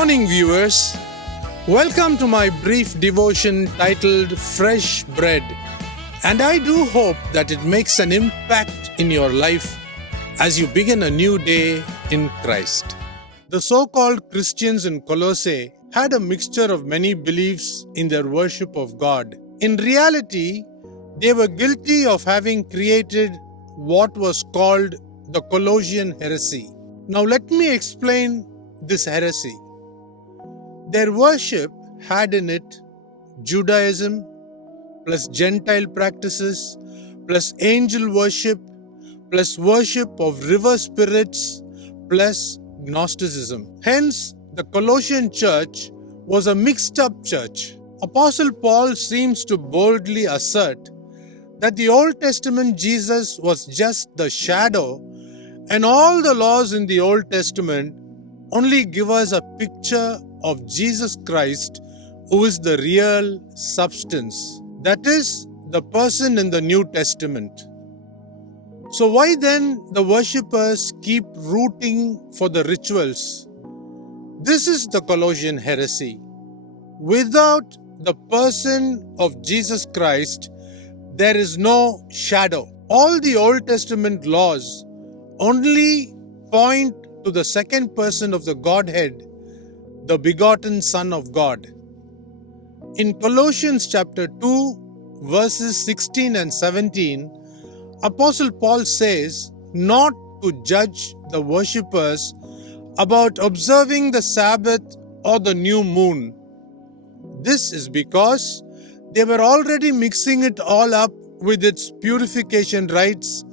morning, viewers. Welcome to my brief devotion titled Fresh Bread. And I do hope that it makes an impact in your life as you begin a new day in Christ. The so-called Christians in Colossae had a mixture of many beliefs in their worship of God. In reality, they were guilty of having created what was called the Colossian Heresy. Now let me explain this heresy. Their worship had in it Judaism plus Gentile practices plus angel worship plus worship of river spirits plus Gnosticism. Hence, the Colossian church was a mixed-up church. Apostle Paul seems to boldly assert that the Old Testament Jesus was just the shadow, and all the laws in the Old Testament only give us a picture of Jesus Christ, who is the real substance. That is, the person in the New Testament. So why then the worshippers keep rooting for the rituals? This is the Colossian heresy. Without the person of Jesus Christ, there is no shadow. All the Old Testament laws only point to the second person of the Godhead, the begotten Son of God. In Colossians chapter 2, verses 16 and 17, Apostle Paul says not to judge the worshippers about observing the Sabbath or the new moon. This is because they were already mixing it all up with its purification rites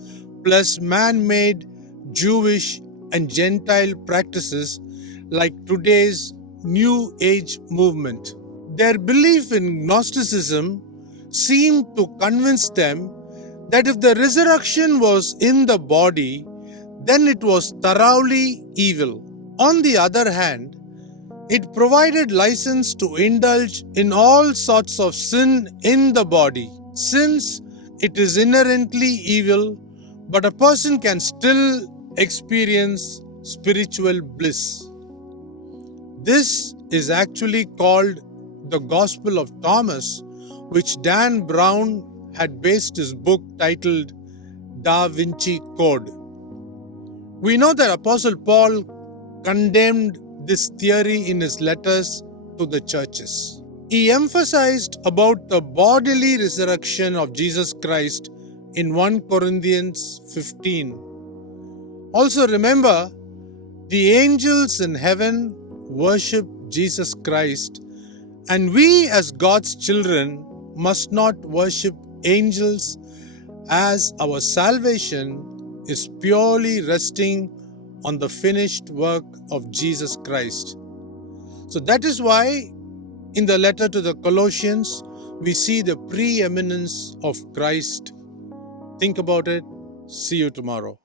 plus man-made Jewish and Gentile practices like today's New Age movement. Their belief in Gnosticism seemed to convince them that if the resurrection was in the body, then it was thoroughly evil. On the other hand, it provided license to indulge in all sorts of sin in the body, since it is inherently evil, but a person can still experience spiritual bliss. This is actually called the Gospel of Thomas, which Dan Brown had based his book titled Da Vinci Code. We know that Apostle Paul condemned this theory in his letters to the churches. He emphasized about the bodily resurrection of Jesus Christ in 1 Corinthians 15. Also remember, the angels in heaven worship Jesus Christ, and we as God's children must not worship angels, as our salvation is purely resting on the finished work of Jesus Christ. So that is why in the letter to the Colossians, we see the preeminence of Christ. Think about it. See you tomorrow.